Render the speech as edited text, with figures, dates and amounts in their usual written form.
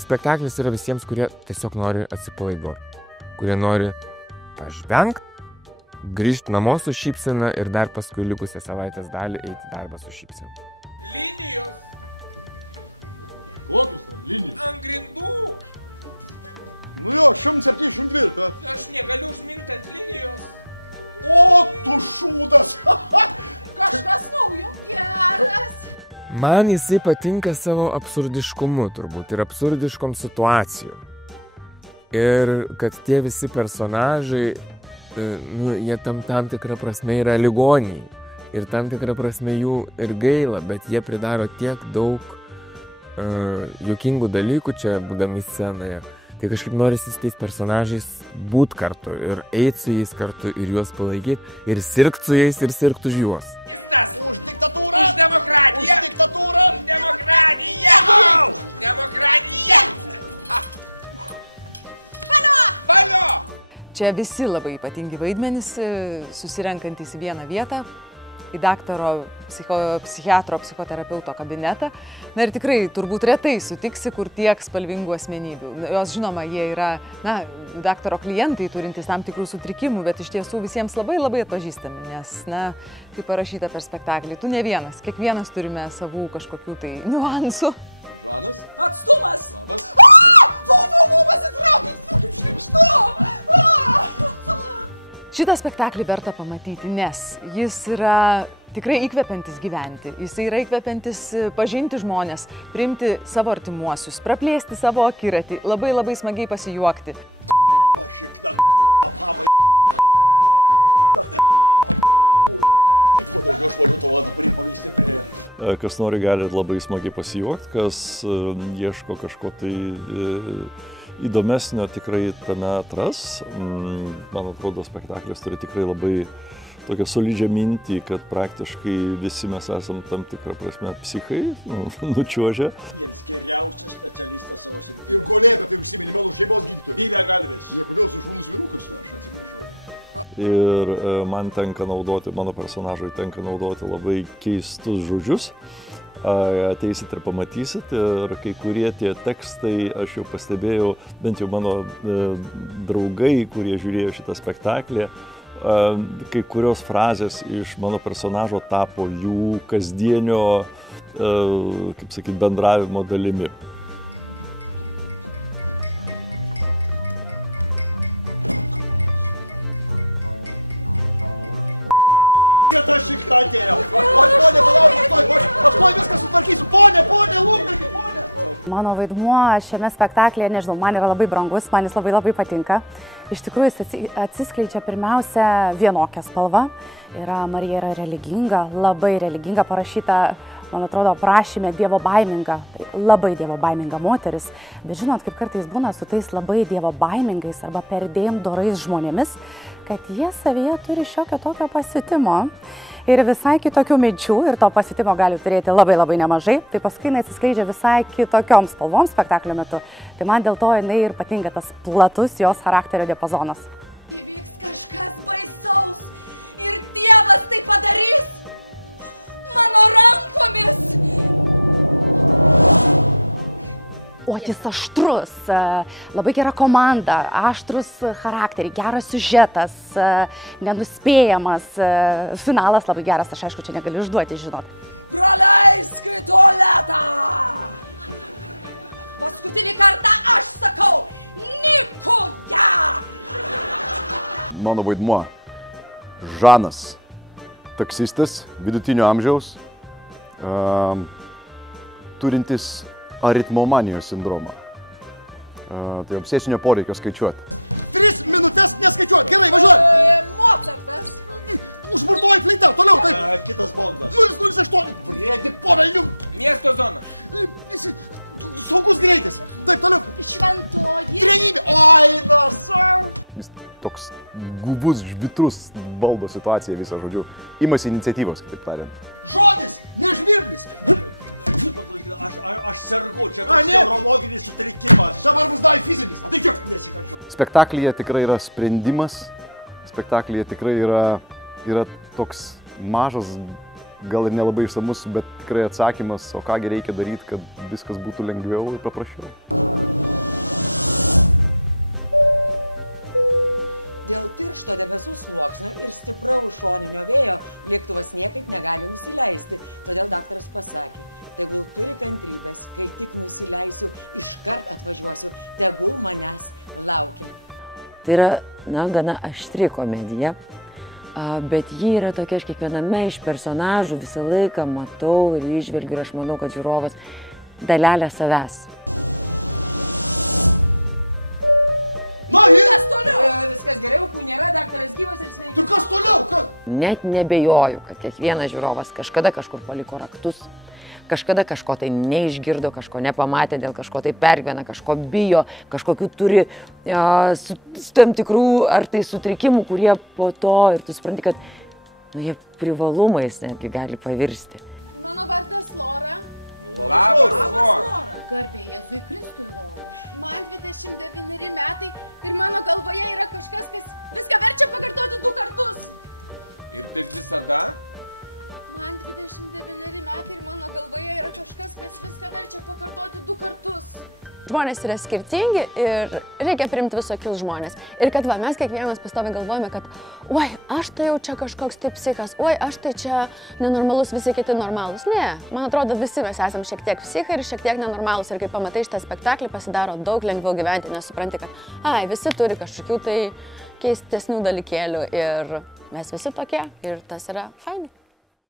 spektaklis yra visiems, kurie tiesiog nori atsipalaiduoti, kurie nori pažvengti, grįžti namo su šypsena ir dar paskui likusią savaitės dalį eiti darbą su šypsena. Man jisai patinka savo absurdiškumu turbūt ir absurdiškom situacijom. Ir kad tie visi personažai, jie tam tikrą prasme yra ligoniai. Ir tam tikrą prasme jų ir gaila, bet jie pridaro tiek daug juokingų dalykų čia būdami scenoje. Tai kažkaip norisi su tais personažais būt kartu ir eit su jais kartu ir juos palaikyti ir sirgt su jais ir sirgt už juos. Čia visi labai ypatingi vaidmenys, susirenkantys į vieną vietą, į daktaro, psichiatro, psichoterapeuto kabinetą. Na ir tikrai turbūt retai sutiksi, kur tiek spalvingų asmenybių. Jos žinoma, jie yra, daktaro klientai turintys tam tikrų sutrikimų, bet iš tiesų visiems labai labai atpažįstami, nes, kaip parašyta per spektaklį, tu ne vienas, kiekvienas turime savų kažkokių tai niuansų. Šitą spektaklį verta pamatyti, nes jis yra tikrai įkvepiantis gyventi, jis yra įkvepiantis pažinti žmonės, priimti savo artimuosius, praplėsti savo akiratį, labai labai smagiai pasijuokti. Kas nori, gali labai smagiai pasijuokti, kas ieško kažko tai įdomesnio, tikrai tame atras. Man atrodo, spektaklis turi tikrai labai tokią solidžią mintį, kad praktiškai visi mes esam tam tikrą prasme psichai, nučiuožę. Ir man tenka naudoti, mano personažui tenka naudoti labai keistus žodžius. Ateisit ir pamatysit, ir kai kurie tie tekstai, aš jau pastebėjau, bent jau mano draugai, kurie žiūrėjo šitą spektaklį, kai kurios frazės iš mano personažo tapo jų kasdienio, kaip sakyt, bendravimo dalimi. Mano vaidmuo šiame spektaklyje, nežinau, man yra labai brangus, man jis labai patinka. Iš tikrųjų, jis atsiskleidžia pirmiausia vienokia spalva. Marija yra religinga, labai religinga, parašyta, man atrodo, aprašyme dievobaiminga. Tai labai dievobaiminga moteris. Bet žinot, kaip kartais būna su tais labai dievobaimingais arba perdėm dorais žmonėmis, kad jie savyje turi šiokio tokio pasitimo. Ir visai kitokių minčių, ir to pasitimo gali turėti labai nemažai, tai paskui jinai atsiskleidžia visai kitokiom spalvom spektaklio metu. Tai man dėl to jinai ir patinka tas platus jos charakterio diapazonas. O jis aštrus, labai gera komanda, aštrus charakteriai, geras siužetas, nenuspėjamas, finalas labai geras, aš aišku čia negaliu išduoti, žinot. Mano vaidmuo Žanas, taksistas, vidutinio amžiaus, turintis aritmomanijos sindromą. Tai obsesinio poreikio skaičiuoti. Jis toks gubus, žvitrus valdo situaciją visą, žodžiu, imasi iniciatyvos, kitaip tariant. Spektaklyje tikrai yra sprendimas, spektaklyje tikrai yra toks mažas, gal ir nelabai išsamus, bet tikrai atsakymas, o kągi reikia daryti, kad viskas būtų lengviau ir paprasčiau. Tai yra, na, gana aštri komedija, bet ji yra tokia, aš kiekviename iš personažų visą laiką matau ir išvelgiu ir aš manau, kad žiūrovas dalelę savęs. Net nebejoju, kad kiekvienas žiūrovas kažkada kažkur paliko raktus, kažkada kažko tai neišgirdo, kažko nepamatė, dėl kažko tai pergyvena, kažko bijo, kažkokių turi tam tikrų ar tai sutrikimų, kurie po to ir tu supranti, kad jie privalumais netgi gali pavirsti. Žmonės yra skirtingi ir reikia priimti visokius žmonės. Ir kad va, mes kiekvienas pastoviai galvojame, kad oi, aš tai jau čia kažkoks taip psichas, oi, aš tai čia nenormalus, visi kiti normalūs. Ne, man atrodo, visi mes esame šiek tiek psichai ir šiek tiek nenormalūs. Ir kai pamatai šitą spektaklį, pasidaro daug lengviau gyventi, nes supranti, kad visi turi kažkokių tai keistesnių dalykėlių ir mes visi tokie ir tas yra fainai.